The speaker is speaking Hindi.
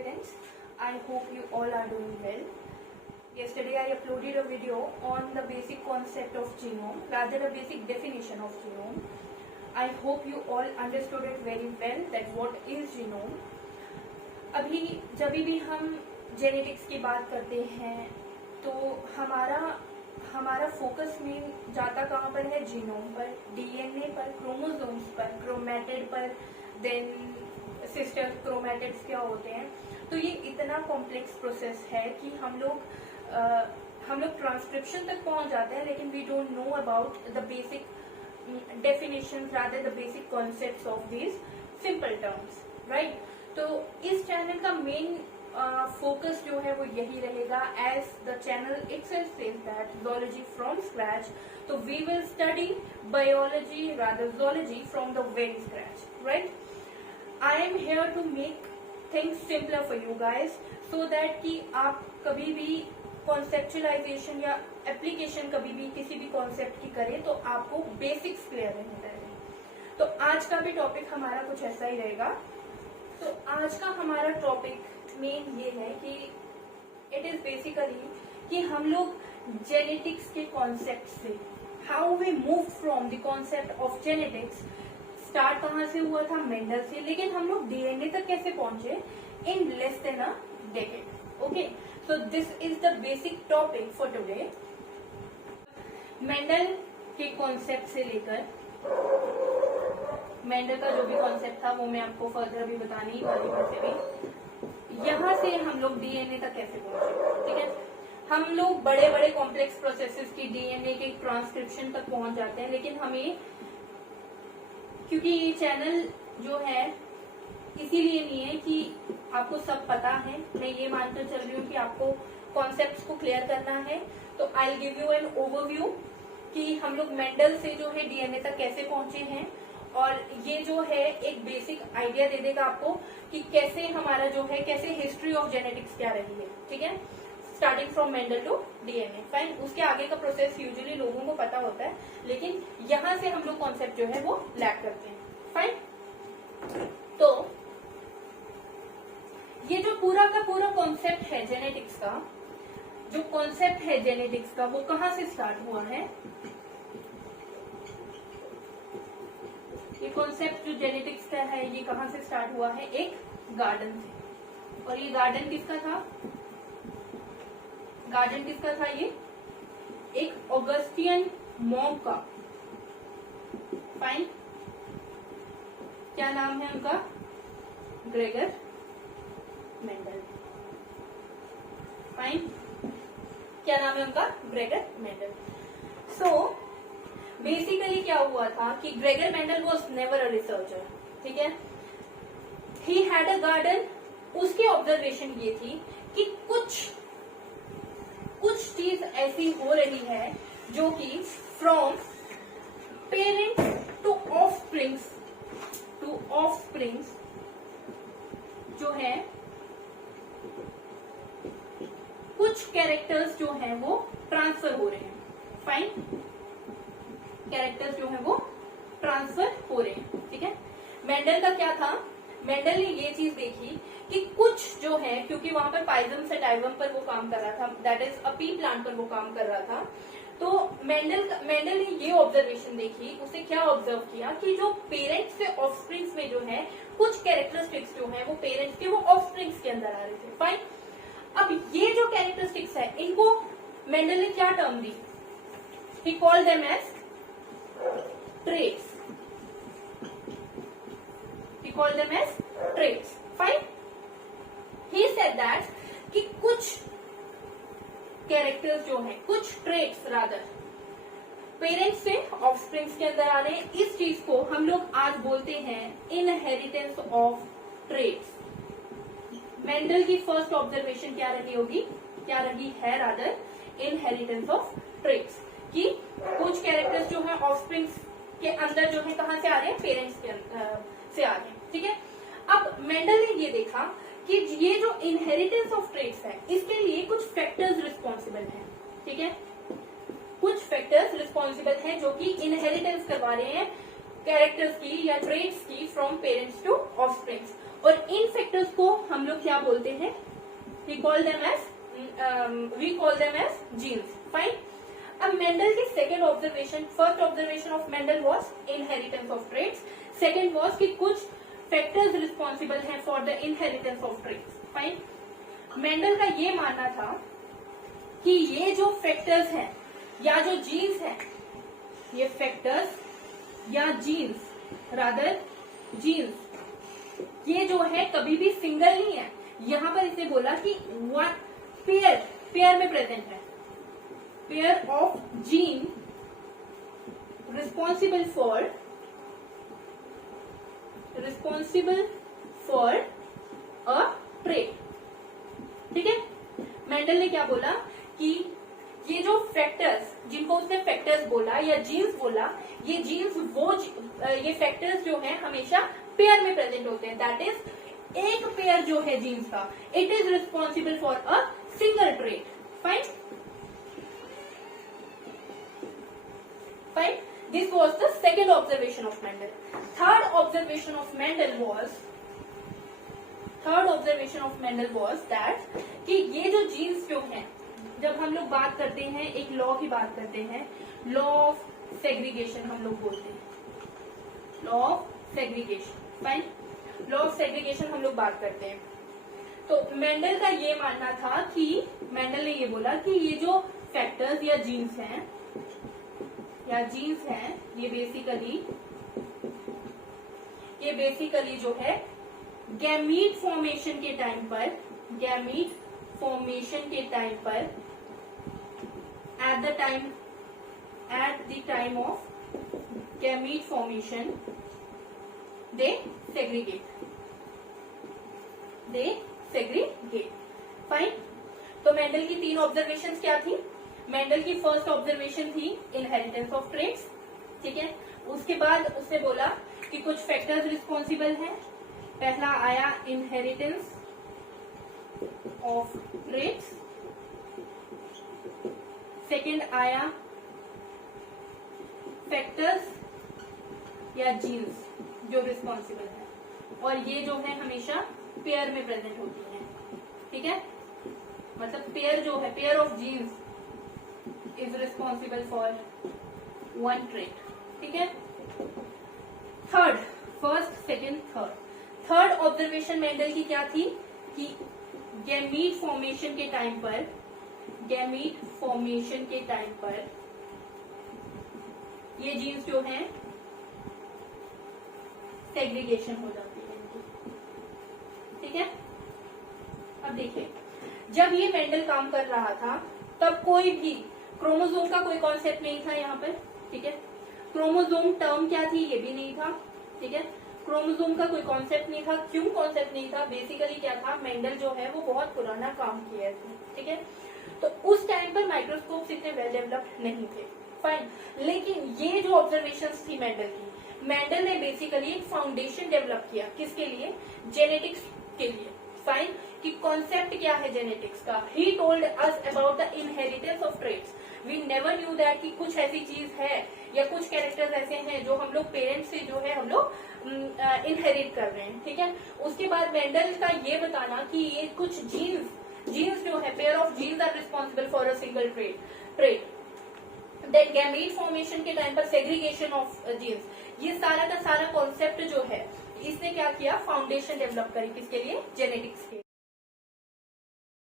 friends. I hope you all are doing well. Yesterday I uploaded a video on the basic concept of genome, rather a basic definition of genome. I hope you all understood it very well that what is genome. अभी जब भी हम जेनेटिक्स की बात करते हैं तो हमारा फोकस में जाता कहाँ पर है? जीनोम पर, डीएनए पर, क्रोमोसोम्स पर, क्रोमैटिड पर, देन सिस्टर क्रोमैटिड्स क्या होते हैं. तो ये इतना कॉम्प्लेक्स प्रोसेस है कि हम लोग ट्रांसक्रिप्शन तक पहुंच जाते हैं, लेकिन we don't know about the basic definition, rather the basic concepts of these simple terms, right. तो इस चैनल का मेन फोकस जो है वो यही रहेगा, as the channel itself says that zoology from scratch. तो we will study biology, rather zoology from the very scratch, right. I am here to make things simpler for you guys, so that कि आप कभी भी कॉन्सेप्चुअलाइजेशन या एप्लीकेशन कभी भी किसी भी कॉन्सेप्ट की करें तो आपको बेसिक्स क्लियर रहने रहेंगे. तो आज का भी टॉपिक हमारा कुछ ऐसा ही रहेगा. तो आज का हमारा टॉपिक मेन ये है कि इट इज बेसिकली कि हम लोग जेनेटिक्स के कॉन्सेप्ट से, how we move from the concept of genetics. Start कहाँ से हुआ था? मेंडल से. लेकिन हम लोग डीएनए तक कैसे पहुंचे? In less than a decade. Okay, so this is the basic topic for today. Mendel के कॉन्सेप्ट से लेकर, मेंडल का जो भी कॉन्सेप्ट था वो मैं आपको फर्दर भी बताने ही वाली हूँ. वैसे भी यहाँ से हम लोग डीएनए तक कैसे पहुंचे, ठीक है. हम लोग बड़े बड़े कॉम्प्लेक्स प्रोसेसेस की डीएनए के ट्रांसक्रिप्शन तक पहुंच जाते हैं, लेकिन हमें, क्योंकि ये चैनल जो है इसीलिए नहीं है कि आपको सब पता है, मैं ये मानकर चल रही हूँ कि आपको कॉन्सेप्ट्स को क्लियर करना है. तो I give you an overview कि हम लोग मेंडल से जो है डीएनए तक कैसे पहुंचे हैं, और ये जो है एक बेसिक आइडिया दे देगा आपको कि कैसे हमारा जो है, कैसे हिस्ट्री ऑफ जेनेटिक्स क्या रही है, ठीक है, starting from Mendel to DNA. Fine. उसके आगे का प्रोसेस यूजुअली लोगों को पता होता है, लेकिन यहाँ से हम लोग कॉन्सेप्ट जो है वो लैक करते हैं. फाइन. तो ये जो पूरा का पूरा कॉन्सेप्ट है जेनेटिक्स का, जो कॉन्सेप्ट है जेनेटिक्स का, वो कहाँ से स्टार्ट हुआ है? ये कॉन्सेप्ट जो जेनेटिक्स का है ये कहाँ से स्टार्ट हुआ है? एक गार्डन से. और ये गार्डन किसका था? गार्डन किसका था? ये एक ऑगस्टियन मॉन्क का. फाइन. क्या नाम है उनका? Gregor Mendel. फाइन. क्या नाम है उनका? Gregor Mendel. सो बेसिकली क्या हुआ था कि Gregor Mendel was never a researcher, ठीक है. He had a garden. उसकी ऑब्जर्वेशन ये थी कि कुछ चीज ऐसी हो रही है जो कि फ्रॉम पेरेंट्स टू ऑफस्प्रिंग्स जो है, कुछ कैरेक्टर्स जो हैं वो ट्रांसफर हो रहे हैं. फाइन. कैरेक्टर्स जो है वो ट्रांसफर हो रहे हैं, ठीक है. मेंडल का क्या था? मेंडल ने ये चीज देखी कि कुछ जो है, क्योंकि वहां पर पाइजम सेटाइवम पर वो काम कर रहा था, that is a P plant पर वो काम कर रहा था. तो मेंडल ने ये ऑब्जर्वेशन देखी. उसे क्या ऑब्जर्व किया कि जो पेरेंट्स से ऑफस्प्रिंग्स में जो है कुछ कैरेक्टरिस्टिक्स जो है वो पेरेंट्स के वो ऑफस्प्रिंग्स के अंदर आ रहे थे. फाइन. अब ये जो कैरेक्टरिस्टिक्स है इनको मेंडल ने क्या टर्म दी? He called them as traits. He called them as traits. Fine. He said that कि कुछ कैरेक्टर्स जो हैं, कुछ ट्रेट्स रादर पेरेंट्स से ऑफस्प्रिंग्स के अंदर आ रहे हैं. इस चीज को हम लोग आज बोलते हैं इनहेरिटेंस ऑफ ट्रेट्स. मेंडल की फर्स्ट ऑब्जर्वेशन क्या रही होगी, क्या रही है रादर? Inheritance of traits. कि कुछ कैरेक्टर्स जो है ऑफस्प्रिंग्स के अंदर जो है कहां से आ रहे हैं? पेरेंट्स के से आ रहे हैं, ठीक है. अब मेंडल ने ये देखा कि ये जो इनहेरिटेंस ऑफ ट्रेट्स है इसके लिए कुछ फैक्टर्स रिस्पॉन्सिबल हैं, ठीक है. कुछ फैक्टर्स रिस्पॉन्सिबल हैं जो कि इनहेरिटेंस करवा रहे हैं कैरेक्टर्स की या ट्रेट्स की फ्रॉम पेरेंट्स टू ऑफस्प्रिंग्स. और इन फैक्टर्स को हम लोग लोग क्या बोलते हैं, we call them as genes. Fine. अब मेंडल की second observation, first observation of Mendel was inheritance of traits, second was कि कुछ फैक्टर्स रिस्पॉन्सिबल हैं for the inheritance of traits. Fine. Mendel का ये मानना था कि ये जो फैक्टर्स हैं या जो जीन्स हैं, ये फैक्टर्स या जीन्स, रादर जीन्स, ये जो है कभी भी सिंगल नहीं है. यहां पर इसे बोला कि वन पेयर में प्रेजेंट है. Pair of gene responsible for a trait. ठीक है. मेंडल ने क्या बोला कि ये जो फैक्टर्स, जिनको उसने फैक्टर्स बोला या जीन्स बोला, ये जीन्स ये फैक्टर्स जो हैं हमेशा पेयर में प्रेजेंट होते हैं. दैट इज एक पेयर जो है जीन्स का, it is responsible for a single trait. Fine. Fine. This was the second observation of Mendel. Third observation of Mendel was that कि ये जो जीन्स जो हैं, जब हम लोग बात करते हैं, एक लॉ की बात करते हैं, लॉ ऑफ सेग्रीगेशन हम लोग बोलते हैं, law of segregation. Fine. Law of segregation हम लोग बात करते हैं. तो मेंडल का ये मानना था कि मेंडल ने ये बोला कि ये जो फैक्टर्स या जीन्स हैं, ये बेसिकली जो है गैमीट फॉर्मेशन के टाइम पर, at the time of gamete formation they segregate. Fine. तो मेंडल की 3 ऑब्जर्वेशंस क्या थी? मेंडल की फर्स्ट ऑब्जर्वेशन थी इनहेरिटेंस ऑफ ट्रेट्स. ठीक है. उसके बाद उसने बोला कि कुछ फैक्टर्स रिस्पॉन्सिबल हैं. पहला आया इनहेरिटेंस ऑफ ट्रेट्स, सेकंड आया फैक्टर्स या जीन्स जो रिस्पॉन्सिबल है, और ये जो है हमेशा पेयर में प्रेजेंट होती है. ठीक है. मतलब पेयर जो है, pair of genes is responsible for one trait. ठीक है. थर्ड ऑब्जर्वेशन मेंडल की क्या थी कि गैमीट फॉर्मेशन के टाइम पर ये जीन्स जो हैं सेग्रीगेशन हो जाती है इनकी. ठीक है. अब देखिए, जब ये मेंडल काम कर रहा था तब कोई भी क्रोमोसोम का कोई कॉन्सेप्ट नहीं था यहाँ पर. ठीक है. क्रोमोसोम टर्म क्या थी ये भी नहीं था. ठीक है. क्रोमोसोम का कोई कॉन्सेप्ट नहीं था. क्यों कॉन्सेप्ट नहीं था? बेसिकली क्या था, मेंडल जो है वो बहुत पुराना काम किया है. ठीक है. तो उस टाइम पर माइक्रोस्कोप इतने वेल डेवलप्ड नहीं थे. फाइन. लेकिन ये जो ऑब्जर्वेशंस थी मेंडल ने बेसिकली एक फाउंडेशन डेवलप किया. किसके लिए? जेनेटिक्स के लिए. फाइन. कि कॉन्सेप्ट क्या है जेनेटिक्स का. He told us about the inheritance of traits. We never knew that कि कुछ ऐसी चीज है या कुछ कैरेक्टर्स ऐसे हैं जो हम लोग पेरेंट्स से जो है हम लोग इनहेरिट कर रहे हैं. ठीक है. उसके बाद मेंडल का ये बताना कि ये कुछ जीन्स जो है, pair of genes are responsible for a single trait. Then gamete formation के टाइम पर सेग्रीगेशन ऑफ जीन्स, ये सारा का सारा कॉन्सेप्ट जो है इसने क्या किया, फाउंडेशन डेवलप करी. किसके लिए? जेनेटिक्स के.